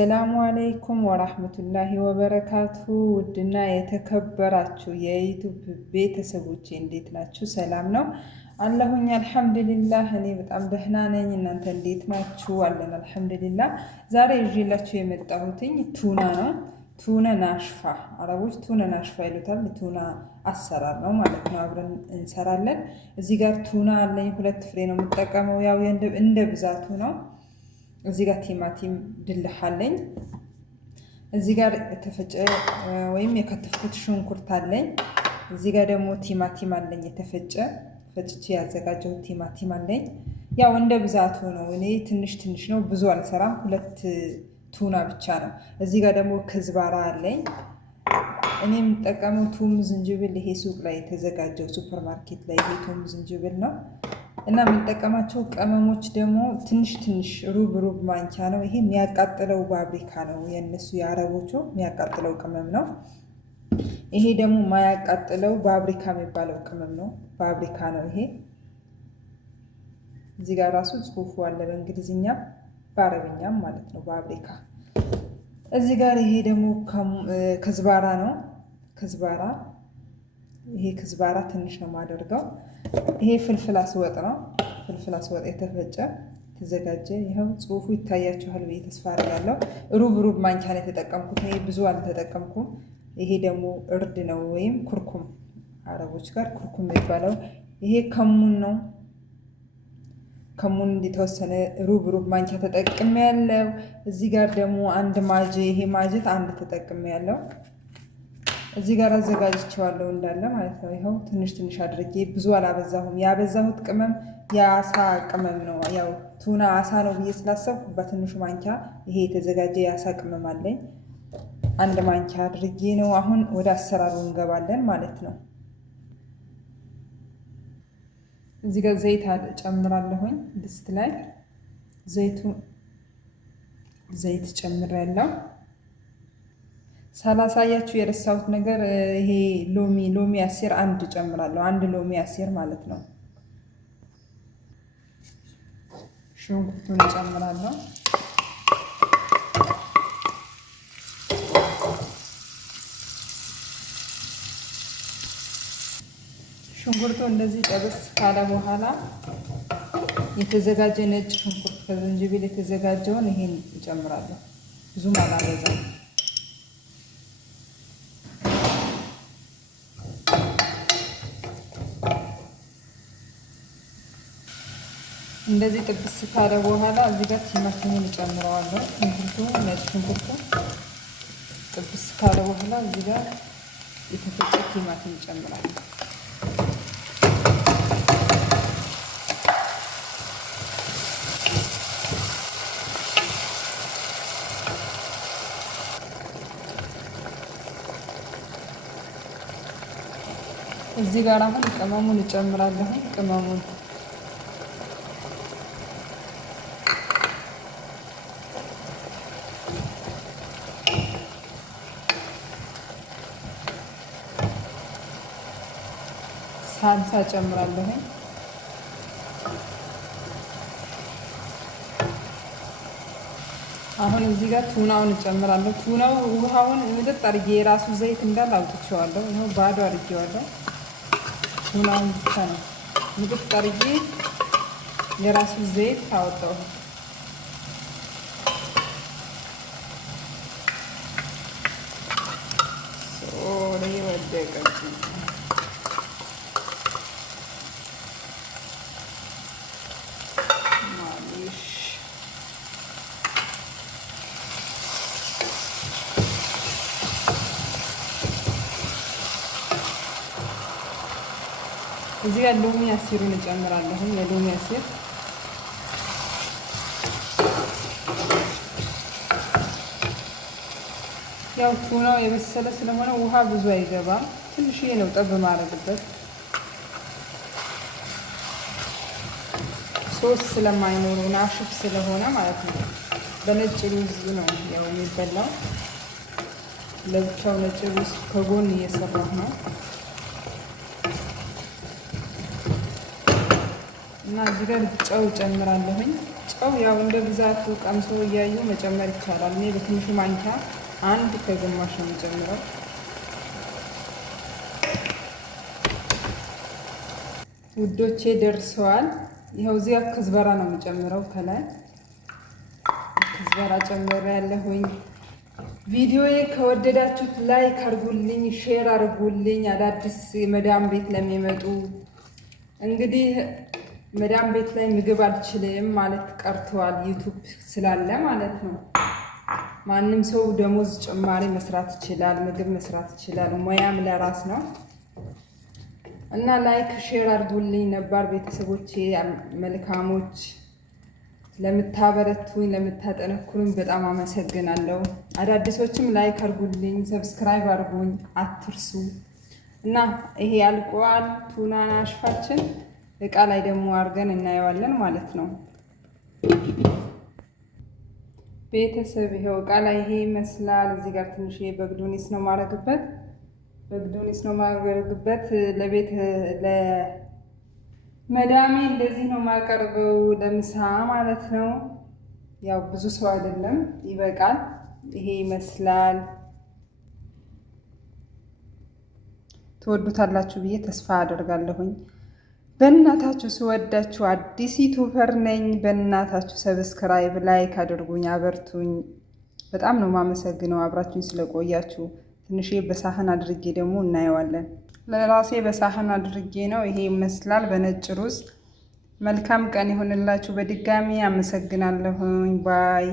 አሰላሙ አለይኩም ወራህመቱላሂ ወበረካቱ። ውድና የተከበራችሁ የዩቱብ ቤተሰቦቼ እንዴት ናችሁ? ሰላም ነው አለሁኝ አልሐምዱሊላህ። እኔ በጣም ደህና ነኝ። እናንተ እንዴት ናችሁ? አለን አልሐምዱሊላህ። ዛሬ ይዤላችሁ የመጣሁትኝ ቱና ነው። ቱና ናሽፋ፣ አረቦች ቱና ናሽፋ ይሉታል። ቱና አሰራር ነው ማለት ነው። አብረን እንሰራለን። እዚህ ጋር ቱና አለኝ፣ 2 ፍሬ ነው የምጠቀመው። ያው እንደ ብዛቱ ነው። እዚህ ጋር ቲማቲም ድልህ አለኝ። እዚህ ጋር የተፈጨ ወይም የከተፍኩት ሽንኩርት አለኝ። እዚህ ጋር ደግሞ ቲማቲም አለኝ፣ የተፈጨ ፈጭቼ ያዘጋጀሁት ቲማቲም አለኝ። ያው እንደ ብዛቱ ነው። እኔ ትንሽ ትንሽ ነው፣ ብዙ አልሰራም። 2 ቱና ብቻ ነው። እዚህ ጋር ደግሞ ከዝባራ አለኝ። እኔ የምጠቀመው ቱም ዝንጅብል፣ ይሄ ሱቅ ላይ የተዘጋጀው ሱፐር ማርኬት ላይ ይሄ ቱም ዝንጅብል ነው። እና የምንጠቀማቸው ቅመሞች ደግሞ ትንሽ ትንሽ ሩብ ማንኪያ ነው። ይሄ የሚያቃጥለው ባብሪካ ነው፣ የእነሱ የአረቦቹ የሚያቃጥለው ቅመም ነው። ይሄ ደግሞ የማያቃጥለው ባብሪካ የሚባለው ቅመም ነው፣ ባብሪካ ነው ይሄ። እዚህ ጋር ራሱ ጽሑፉ አለ በእንግሊዝኛም በአረብኛም ማለት ነው፣ ባብሪካ። እዚህ ጋር ይሄ ደግሞ ከዝባራ ነው፣ ከዝባራ። ይሄ ከዝባራ ትንሽ ነው የማደርገው። ይሄ ፍልፍል አስወጥ ነው፣ ፍልፍል አስወጥ የተፈጨ ተዘጋጀ። ይኸው ጽሑፉ ይታያችኋል ብዬ ተስፋ አደርጋለሁ። ሩብ ማንኪያ ነው የተጠቀምኩት፣ ይሄ ብዙ አልተጠቀምኩም። ይሄ ደግሞ እርድ ነው ወይም ኩርኩም፣ አረቦች ጋር ኩርኩም የሚባለው ይሄ ከሙን ነው። ከሙን እንደተወሰነ ሩብ ማንኪያ ተጠቅሜ ያለው። እዚህ ጋር ደግሞ አንድ ማጅ፣ ይሄ ማጅት አንድ ተጠቅሜ ያለው። እዚህ ጋር አዘጋጅቼዋለሁ እንዳለ ማለት ነው። ይኸው ትንሽ ትንሽ አድርጌ ብዙ አላበዛሁም። ያበዛሁት ቅመም የአሳ ቅመም ነው። ያው ቱና አሳ ነው ብዬ ስላሰብኩ በትንሹ ማንኪያ ይሄ የተዘጋጀ የአሳ ቅመም አለኝ፣ 1 ማንኪያ አድርጌ ነው። አሁን ወደ አሰራሩ እንገባለን ማለት ነው። እዚህ ጋር ዘይት ጨምራለሁኝ ድስት ላይ። ዘይት ጨምራለሁ። ሳላሳያችሁ የረሳሁት ነገር ይሄ ሎሚ አሲር 1 ጨምራለሁ፣ 1 ሎሚ አሲር ማለት ነው። ሽንኩርቱን ጨምራለሁ። ሽንኩርቱ እንደዚህ ጠበስ ካለ በኋላ የተዘጋጀ ነጭ ሽንኩርት ከዝንጅብል የተዘጋጀውን ይሄን እጨምራለሁ። ብዙም አላበዛም። እንደዚህ ጥብስ ካለ በኋላ እዚህ ጋር ቲማቲሙን እጨምረዋለሁ። ሽንኩርቱ ነጭ ሽንኩርቱ ጥብስ ካለ በኋላ እዚህ ጋር የተፈጨ ቲማቲም እጨምራለሁ። እዚህ ጋር አሁን ቅመሙን እጨምራለሁ። ቅመሙን ሳልሳ እጨምራለሁ። አሁን እዚህ ጋር ቱናውን እጨምራለሁ። ቱናው ውሃውን ምጥጥ አድርጌ የራሱ ዘይት እንዳለ አውጥቼዋለሁ። ይኸው ባዶ አድርጌዋለሁ። ቱናውን ብቻ ነው ምጥጥ አድርጌ የራሱ ዘይት አወጣው። ሶሪ ወደቀች። እዚህ ጋር ሎሚ አሲሩን እጨምራለሁ። ለሎሚ አሲር ያው ቱናው የበሰለ ስለሆነ ውሃ ብዙ አይገባም። ትንሽዬ ነው ጠብ ማድረግበት፣ ሶስ ስለማይኖሩ ናሽፍ ስለሆነ ማለት ነው። በነጭ ሩዝ ነው ያው የሚበላው። ለብቻው ነጭ ሩዝ ከጎን እየሰራሁ ነው። እና እዚህ ጋር ጨው ጨምራለሁኝ። ጨው ያው እንደ ብዛቱ ቀምሶ እያዩ መጨመር ይቻላል። እኔ በትንሹ ማንኪያ አንድ ከግማሽ ነው የምጨምረው። ውዶቼ ደርሰዋል። ይኸው እዚያ ክዝበራ ነው የምጨምረው። ከላይ ክዝበራ ጨምሬ ያለሁኝ። ቪዲዮዬ ከወደዳችሁት ላይክ አድርጉልኝ፣ ሼር አድርጉልኝ። አዳዲስ መዳም ቤት ለሚመጡ እንግዲህ መዳም ቤት ላይ ምግብ አልችልም ማለት ቀርተዋል፣ ዩቱብ ስላለ ማለት ነው። ማንም ሰው ደሞዝ ጭማሪ መስራት ይችላል፣ ምግብ መስራት ይችላል። ሙያም ለራስ ነው እና ላይክ ሼር አድርጉልኝ። ነባር ቤተሰቦቼ መልካሞች፣ ለምታበረቱኝ ለምታጠነክሩኝ በጣም አመሰግናለሁ። አዳዲሶችም ላይክ አድርጉልኝ፣ ሰብስክራይብ አድርጉኝ አትርሱ። እና ይሄ አልቋል። ቱናና ሽፋችን እቃ ላይ ደግሞ አድርገን እናየዋለን ማለት ነው። ቤተሰብ ይሄው እቃ ላይ ይሄ ይመስላል። እዚህ ጋር ትንሽ በግዶኒስ ነው ማረግበት፣ በግዶኒስ ነው ማረግበት። ለቤት ለመዳሜ እንደዚህ ነው ማቀርበው ለምሳ ማለት ነው። ያው ብዙ ሰው አይደለም ይበቃል። ይሄ ይመስላል። ትወዱታላችሁ ብዬ ተስፋ አደርጋለሁኝ። በእናታችሁ ስወዳችሁ አዲስ ዩቱበር ነኝ። በእናታችሁ ሰብስክራይብ ላይክ አድርጉኝ፣ አበርቱኝ። በጣም ነው ማመሰግነው አብራችሁኝ ስለቆያችሁ። ትንሽ በሳህን አድርጌ ደግሞ እናየዋለን። ለራሴ በሳህን አድርጌ ነው። ይሄ ይመስላል በነጭ ሩዝ። መልካም ቀን ይሁንላችሁ። በድጋሚ አመሰግናለሁኝ። ባይ